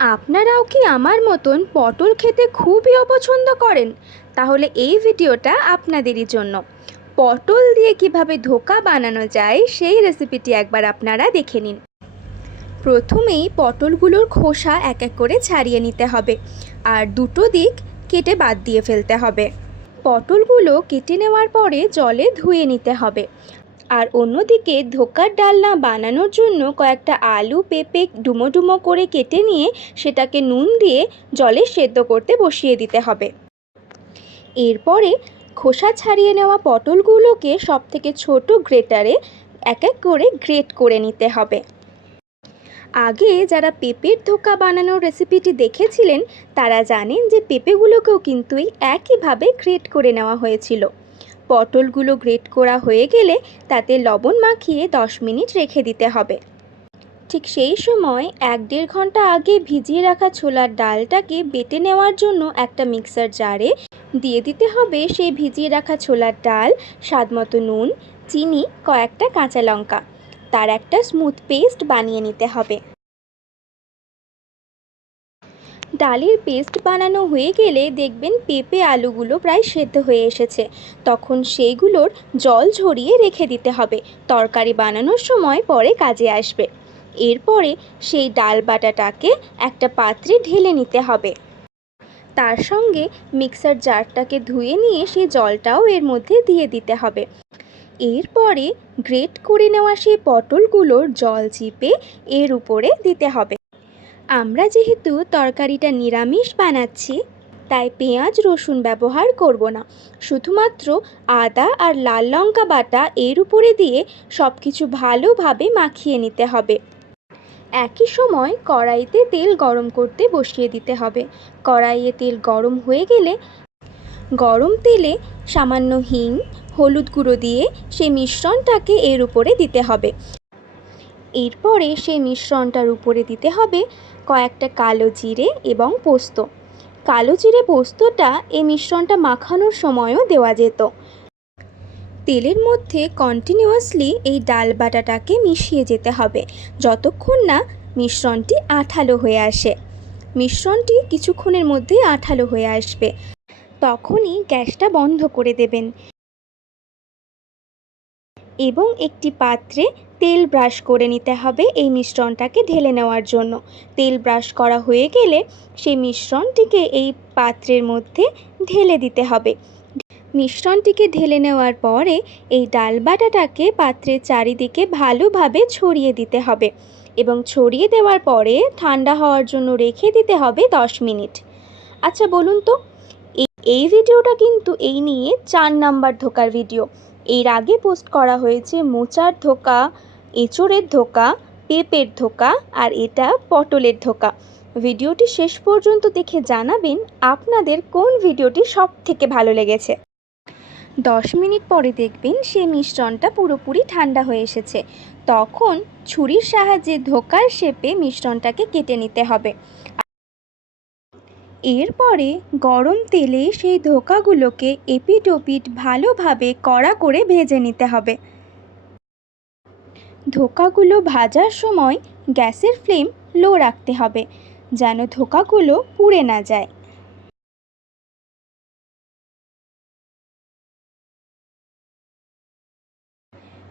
আপনারাও কি আমার মতন পটল খেতে খুবই অপছন্দ করেন? তাহলে এই ভিডিওটা আপনাদেরই জন্য। পটল দিয়ে কীভাবে ধোকা বানানো যায় সেই রেসিপিটি একবার আপনারা দেখে নিন। প্রথমেই পটলগুলোর খোসা এক এক করে ছাড়িয়ে নিতে হবে আর দুটো দিক কেটে বাদ দিয়ে ফেলতে হবে। পটলগুলো কেটে নেওয়ার পরে জলে ধুয়ে নিতে হবে। আর অন্যদিকে ধোকার ডালনা বানানোর জন্য কয়েকটা আলু পেঁপে ডুমো ডুমো করে কেটে নিয়ে সেটাকে নুন দিয়ে জলে সেদ্ধ করতে বসিয়ে দিতে হবে। এরপরে খোসা ছাড়িয়ে নেওয়া পটলগুলোকে সব থেকে ছোট গ্রেটারে এক এক করে গ্রেট করে নিতে হবে। আগে যারা পেঁপের ধোকা বানানোর রেসিপিটি দেখেছিলেন, তারা জানেন যে পেঁপেগুলোকেও কিন্তু একইভাবে গ্রেট করে নেওয়া হয়েছিল। পটলগুলো গ্রেট করা হয়ে গেলে তাতে লবণ মাখিয়ে দশ মিনিট রেখে দিতে হবে। ঠিক সেই সময় এক দেড় ঘণ্টা আগে ভিজিয়ে রাখা ছোলার ডালটাকে বেটে নেওয়ার জন্য একটা মিক্সার জারে দিয়ে দিতে হবে সেই ভিজিয়ে রাখা ছোলার ডাল স্বাদমতো নুন, চিনি, কয়েকটা কাঁচা লঙ্কা। তার একটা স্মুথ পেস্ট বানিয়ে নিতে হবে। ডালের পেস্ট বানানো হয়ে গেলে দেখবেন পেঁপে আলুগুলো প্রায় সেদ্ধ হয়ে এসেছে। তখন সেইগুলোর জল ঝরিয়ে রেখে দিতে হবে। তরকারি বানানোর সময় পরে কাজে আসবে। এরপরে সেই ডাল বাটাটাকে একটা পাত্রে ঢেলে নিতে হবে। তার সঙ্গে মিক্সার জারটাকে ধুয়ে নিয়ে সেই জলটাও এর মধ্যে দিয়ে দিতে হবে। এরপরে গ্রেট করে নেওয়া সেই পটলগুলোর জল চিপে এর উপরে দিতে হবে। আমরা যেহেতু তরকারিটা নিরামিষ বানাচ্ছি, তাই পেঁয়াজ রসুন ব্যবহার করব না। শুধুমাত্র আদা আর লাল লঙ্কা বাটা এর উপরে দিয়ে সব কিছু ভালোভাবে মাখিয়ে নিতে হবে। একই সময় কড়াইতে তেল গরম করতে বসিয়ে দিতে হবে। কড়াইয়ে তেল গরম হয়ে গেলে গরম তেলে সামান্য হিং, হলুদ গুঁড়ো দিয়ে সেই মিশ্রণটাকে এর উপরে দিতে হবে। এরপরে সেই মিশ্রণটার উপরে দিতে হবে কয়েকটা কালো জিরে এবং পোস্ত। কালো জিরে পোস্তটা এই মিশ্রণটা মাখানোর সময়ও দেওয়া যেত। তেলের মধ্যে কন্টিনিউয়াসলি এই ডাল বাটাটাকে মিশিয়ে যেতে হবে যতক্ষণ না মিশ্রণটি আঠালো হয়ে আসে। মিশ্রণটি কিছুক্ষণের মধ্যেই আঠালো হয়ে আসবে। তখনই গ্যাসটা বন্ধ করে দেবেন। এবং একটি পাত্রে তেল ব্রাশ করে নিতে হবে এই মিশ্রণটাকে ঢেলে নেওয়ার জন্য। তেল ব্রাশ করা হয়ে গেলে সেই মিশ্রণটিকে এই পাত্রের মধ্যে ঢেলে দিতে হবে। মিশ্রণটিকে ঢেলে নেওয়ার পরে এই ডাল বাটাটাকে পাত্রের চারিদিকে ভালোভাবে ছড়িয়ে দিতে হবে এবং ছড়িয়ে দেওয়ার পরে ঠান্ডা হওয়ার জন্য রেখে দিতে হবে দশ মিনিট। আচ্ছা বলুন তো এই ভিডিওটা কিন্তু এই নিয়ে চার নাম্বার ধোকার ভিডিও। এর আগে পোস্ট করা হয়েছে মোচার ধোকা এঁচোড়ের ধোকা, পেঁপের ধোকা আর এটা পটলের ধোকা। ভিডিওটি শেষ পর্যন্ত দেখে জানাবেন আপনাদের কোন ভিডিওটি সব থেকে ভালো লেগেছে। দশ মিনিট পরে দেখবেন সেই মিশ্রণটা পুরোপুরি ঠান্ডা হয়ে এসেছে। তখন ছুরির সাহায্যে ধোকার শেপে মিশ্রণটাকে কেটে নিতে হবে। এরপরে গরম তেলে সেই ধোকাগুলোকে এপিট ওপিট ভালোভাবে কড়া করে ভেজে নিতে হবে। ধোকাগুলো ভাজার সময় গ্যাসের ফ্লেম লো রাখতে হবে, যেন ধোকাগুলো পুড়ে না যায়।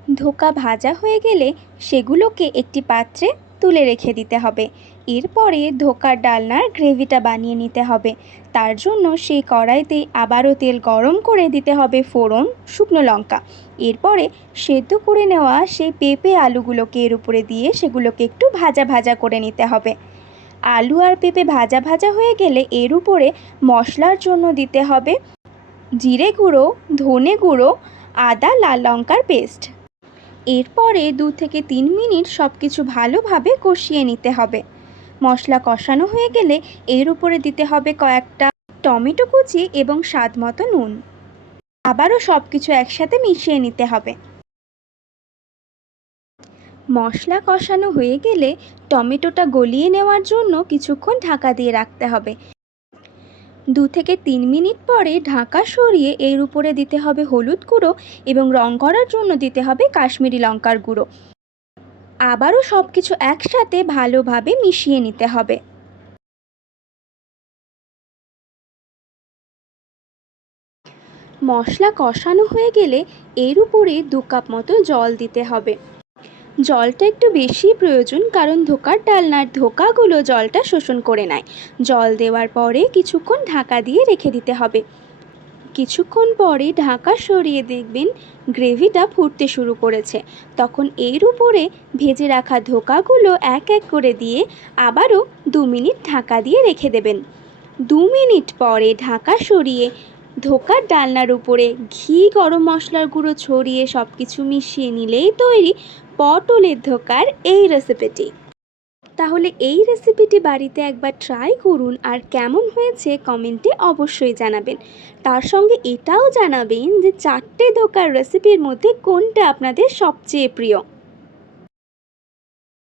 ধোকা ভাজা হয়ে গেলে সেগুলোকে একটি পাত্রে তুলে রেখে দিতে হবে। এরপরে ধোকার ডালনার গ্রেভিটা বানিয়ে নিতে হবে। তার জন্য সেই কড়াইতে আবারও তেল গরম করে দিতে হবে ফোড়ন, শুকনো লঙ্কা। এরপরে সেদ্ধ করে নেওয়া সেই পেঁপে আলুগুলোকে এর উপরে দিয়ে সেগুলোকে একটু ভাজা ভাজা করে নিতে হবে। আলু আর পেঁপে ভাজা ভাজা হয়ে গেলে এর উপরে মশলার জন্য দিতে হবে জিরে গুঁড়ো, ধনে গুঁড়ো, আদা, লাল লঙ্কার পেস্ট। এরপরে দু থেকে তিন মিনিট সব কিছু ভালোভাবে কষিয়ে নিতে হবে। মশলা কষানো হয়ে গেলে এর উপরে দিতে হবে কয়েকটা টমেটো কুচি এবং স্বাদ মতো নুন। আবারও সব কিছু একসাথে মিশিয়ে নিতে হবে। মশলা কষানো হয়ে গেলে টমেটোটা গলিয়ে নেওয়ার জন্য কিছুক্ষণ ঢাকা দিয়ে রাখতে হবে। দু থেকে তিন মিনিট পরে ঢাকা সরিয়ে এর উপরে দিতে হবে হলুদ গুঁড়ো এবং রং করার জন্য দিতে হবে কাশ্মীরি লঙ্কার গুঁড়ো। আবারও সব কিছু একসাথে ভালোভাবে মিশিয়ে নিতে হবে। মশলা কষানো হয়ে গেলে এর উপরে দু কাপ মতো জল দিতে হবে। জলটা একটু বেশি প্রয়োজন, কারণ ধোকার ডালনার ধোকাগুলো জলটা শোষণ করে নেয়। জল দেওয়ার পরে কিছুক্ষণ ঢাকা দিয়ে রেখে দিতে হবে। কিছুক্ষণ পরে ঢাকা সরিয়ে দেখবেন গ্রেভিটা ফুটতে শুরু করেছে। তখন এর উপরে ভেজে রাখা ধোকাগুলো এক এক করে দিয়ে আবারও দু মিনিট ঢাকা দিয়ে রেখে দেবেন। দু মিনিট পরে ঢাকা সরিয়ে ধোকার ডালনার উপরে ঘি, গরম মশলার গুঁড়ো ছড়িয়ে সব কিছু মিশিয়ে নিলেই তৈরি পটলের ধোকার এই রেসিপিটি তাহলে এই রেসিপিটি বাড়িতে একবার ট্রাই করুন আর কেমন হয়েছে কমেন্টে অবশ্যই জানাবেন। তার সঙ্গে এটাও জানাবেন যে চারটে ধোকার রেসিপির মধ্যে কোনটা আপনাদের সবচেয়ে প্রিয়।